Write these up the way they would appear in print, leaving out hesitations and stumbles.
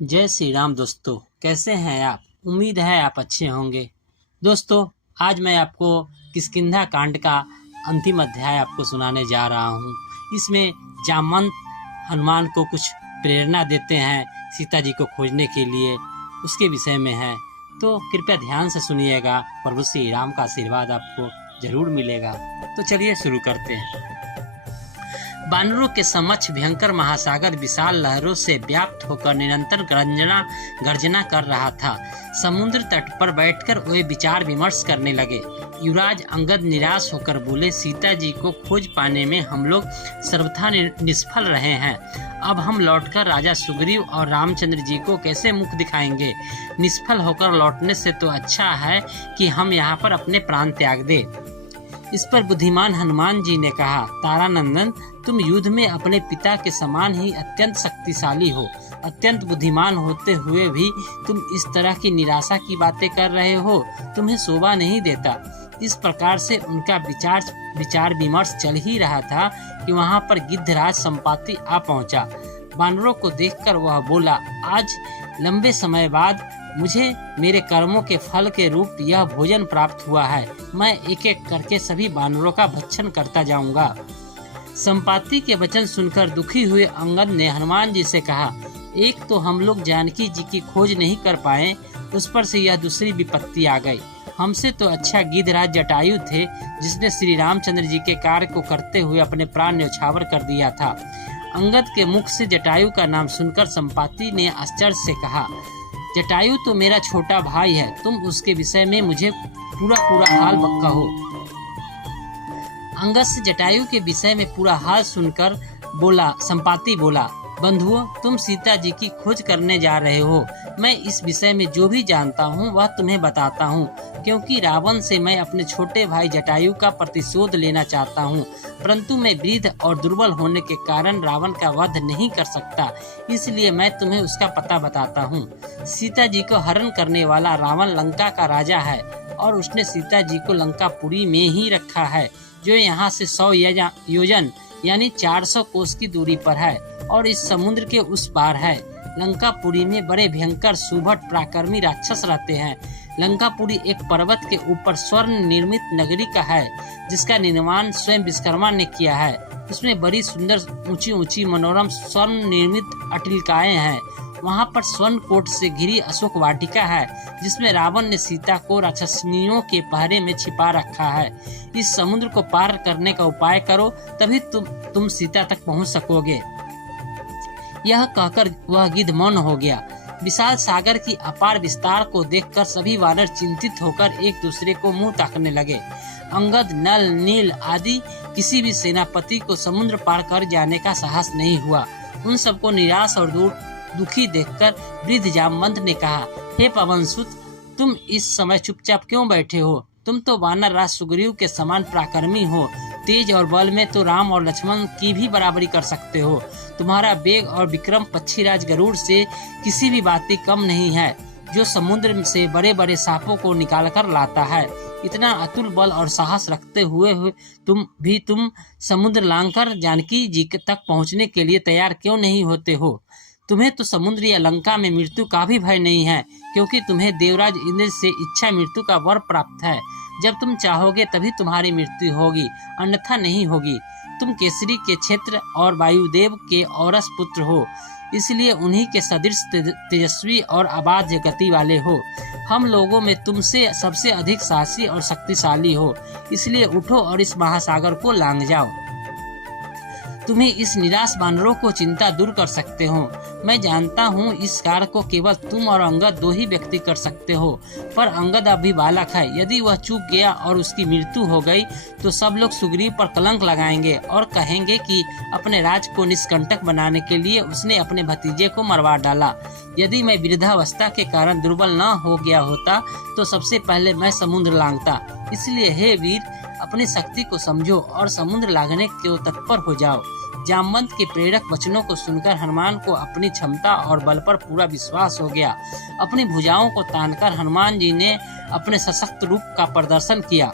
जय श्री राम दोस्तों, कैसे हैं आप। उम्मीद है आप अच्छे होंगे। दोस्तों, आज मैं आपको किष्किंधा कांड का अंतिम अध्याय आपको सुनाने जा रहा हूँ। इसमें जामवंत हनुमान को कुछ प्रेरणा देते हैं सीता जी को खोजने के लिए, उसके विषय में है। तो कृपया ध्यान से सुनिएगा, प्रभु श्री राम का आशीर्वाद आपको जरूर मिलेगा। तो चलिए शुरू करते हैं। बानरों के समक्ष भयंकर महासागर विशाल लहरों से व्याप्त होकर निरंतर गर्जना कर रहा था। समुद्र तट पर बैठकर वे विचार विमर्श करने लगे। युवराज अंगद निराश होकर बोले, सीता जी को खोज पाने में हम लोग सर्वथा निष्फल रहे हैं। अब हम लौटकर राजा सुग्रीव और रामचंद्र जी को कैसे मुख दिखाएंगे। निष्फल होकर लौटने से तो अच्छा है कि हम यहाँ पर अपने प्राण त्याग दे। इस पर बुद्धिमान हनुमान जी ने कहा, तारानंदन, तुम युद्ध में अपने पिता के समान ही अत्यंत शक्तिशाली हो। अत्यंत बुद्धिमान होते हुए भी तुम इस तरह की निराशा की बातें कर रहे हो, तुम्हें शोभा नहीं देता। इस प्रकार से उनका विचार विमर्श चल ही रहा था कि वहां पर गिद्धराज संपाति आ पहुंचा। बानरों को देखकर वह बोला, आज लंबे समय बाद मुझे मेरे कर्मों के फल के रूप यह भोजन प्राप्त हुआ है। मैं एक एक करके सभी बानरों का भक्षण करता जाऊंगा। संपाति के वचन सुनकर दुखी हुए अंगद ने हनुमान जी से कहा, एक तो हम लोग जानकी जी की खोज नहीं कर पाए, उस पर से यह दूसरी विपत्ति आ गई। हमसे तो अच्छा गिद्धराज जटायु थे, जिसने श्री रामचंद्र जी के कार्य को करते हुए अपने प्राण न्यौछावर कर दिया था। अंगद के मुख से जटायु का नाम सुनकर संपाति ने आश्चर्य से कहा, जटायु तो मेरा छोटा भाई है, तुम उसके विषय में मुझे पूरा हाल कहो। अंगद से जटायु के विषय में पूरा हाल सुनकर संपाति बोला, बंधुओं, तुम सीता जी की खोज करने जा रहे हो। मैं इस विषय में जो भी जानता हूँ वह तुम्हें बताता हूँ, क्योंकि रावण से मैं अपने छोटे भाई जटायु का प्रतिशोध लेना चाहता हूँ, परंतु मैं वृद्ध और दुर्बल होने के कारण रावण का वध नहीं कर सकता। इसलिए मैं तुम्हें उसका पता बताता हूँ। सीता जी को हरण करने वाला रावण लंका का राजा है, और उसने सीता जी को लंकापुरी में ही रखा है, जो यहाँ से 100 योजन यानी 400 कोस की दूरी पर है, और इस समुद्र के उस पार है। लंकापुरी में बड़े भयंकर सुभट पराक्रमी राक्षस रहते हैं। लंकापुरी एक पर्वत के ऊपर स्वर्ण निर्मित नगरी का है, जिसका निर्माण स्वयं विश्वकर्मा ने किया है। उसमें बड़ी सुंदर ऊंची ऊंची मनोरम स्वर्ण निर्मित अटिलकाएं हैं। वहाँ पर स्वर्ण कोट से घिरी अशोक वाटिका है, जिसमें रावण ने सीता को राक्षसनियों के पहरे में छिपा रखा है। इस समुद्र को पार करने का उपाय करो, तभी तुम सीता तक पहुँच सकोगे। यह कहकर वह गिद्ध मौन हो गया। विशाल सागर की अपार विस्तार को देखकर सभी वानर चिंतित होकर एक दूसरे को मुंह ताकने लगे। अंगद, नल, नील आदि किसी भी सेनापति को समुद्र पार कर जाने का साहस नहीं हुआ। उन सबको निराश और दुखी देखकर वृद्ध जामवंत ने कहा, हे पवनसुत, तुम इस समय चुपचाप क्यों बैठे हो। तुम तो वानर राज सुग्रीव के समान पराक्रमी हो। तेज और बल में तो राम और लक्ष्मण की भी बराबरी कर सकते हो। तुम्हारा वेग और विक्रम पक्षीराज गरुड़ से किसी भी बात कम नहीं है, जो समुद्र से बड़े बड़े सांपों को निकालकर लाता है। इतना अतुल बल और साहस रखते हुए तुम समुद्र लांघकर जानकी जी तक पहुंचने के लिए तैयार क्यों नहीं होते हो। तुम्हें तो समुद्र या लंका में मृत्यु का भी भय नहीं है, क्योंकि तुम्हें देवराज इंद्र से इच्छा मृत्यु का वर प्राप्त है। जब तुम चाहोगे तभी तुम्हारी मृत्यु होगी, अन्यथा नहीं होगी। तुम केसरी के क्षेत्र और वायुदेव के औरस पुत्र हो, इसलिए उन्हीं के सदृश तेजस्वी और अबाध गति वाले हो। हम लोगों में तुमसे सबसे अधिक साहसी और शक्तिशाली हो, इसलिए उठो और इस महासागर को लांघ जाओ। तुम्हें इस निराश बानरों को चिंता दूर कर सकते हो। मैं जानता हूँ इस कार्य को केवल तुम और अंगद 2 ही व्यक्ति कर सकते हो, पर अंगद अभी बालक है। यदि वह चूक गया और उसकी मृत्यु हो गई तो सब लोग सुग्रीव पर कलंक लगाएंगे और कहेंगे कि अपने राज को निष्कंटक बनाने के लिए उसने अपने भतीजे को मरवा डाला। यदि मैं वृद्धावस्था के कारण दुर्बल न हो गया होता तो सबसे पहले मैं समुद्र लांघता। इसलिए हे वीर, अपनी शक्ति को समझो और समुद्र लांघने को तत्पर हो जाओ। जामवंत के प्रेरक वचनों को सुनकर हनुमान को अपनी क्षमता और बल पर पूरा विश्वास हो गया। अपनी भुजाओं को तानकर हनुमान जी ने अपने सशक्त रूप का प्रदर्शन किया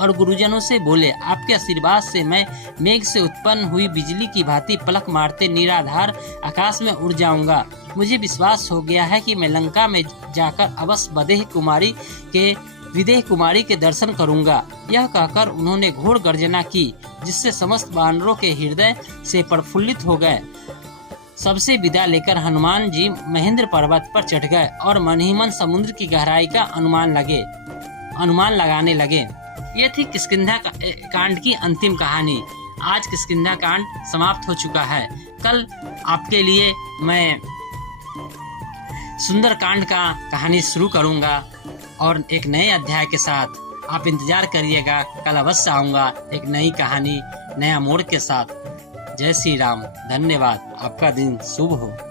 और गुरुजनों से बोले, आपके आशीर्वाद से मैं मेघ से उत्पन्न हुई बिजली की भांति पलक मारते निराधार आकाश में उड़ जाऊंगा। मुझे विश्वास हो गया है कि मैं लंका में जाकर अवश्य विदेह कुमारी के दर्शन करूंगा। यह कहकर उन्होंने घोर गर्जना की, जिससे समस्त वानरों के हृदय से प्रफुल्लित हो गए। सबसे विदा लेकर हनुमान जी महेंद्र पर्वत पर चढ़ गए और मन ही मन समुद्र की गहराई का अनुमान लगाने लगे। ये थी किष्किंधा कांड की अंतिम कहानी। आज किष्किंधा कांड समाप्त हो चुका है। कल आपके लिए मैं सुंदर कांड का कहानी शुरू करूंगा और एक नए अध्याय के साथ। आप इंतजार करिएगा, कल अवश्य आऊंगा एक नई कहानी, नया मोड़ के साथ। जय श्री राम। धन्यवाद। आपका दिन शुभ हो।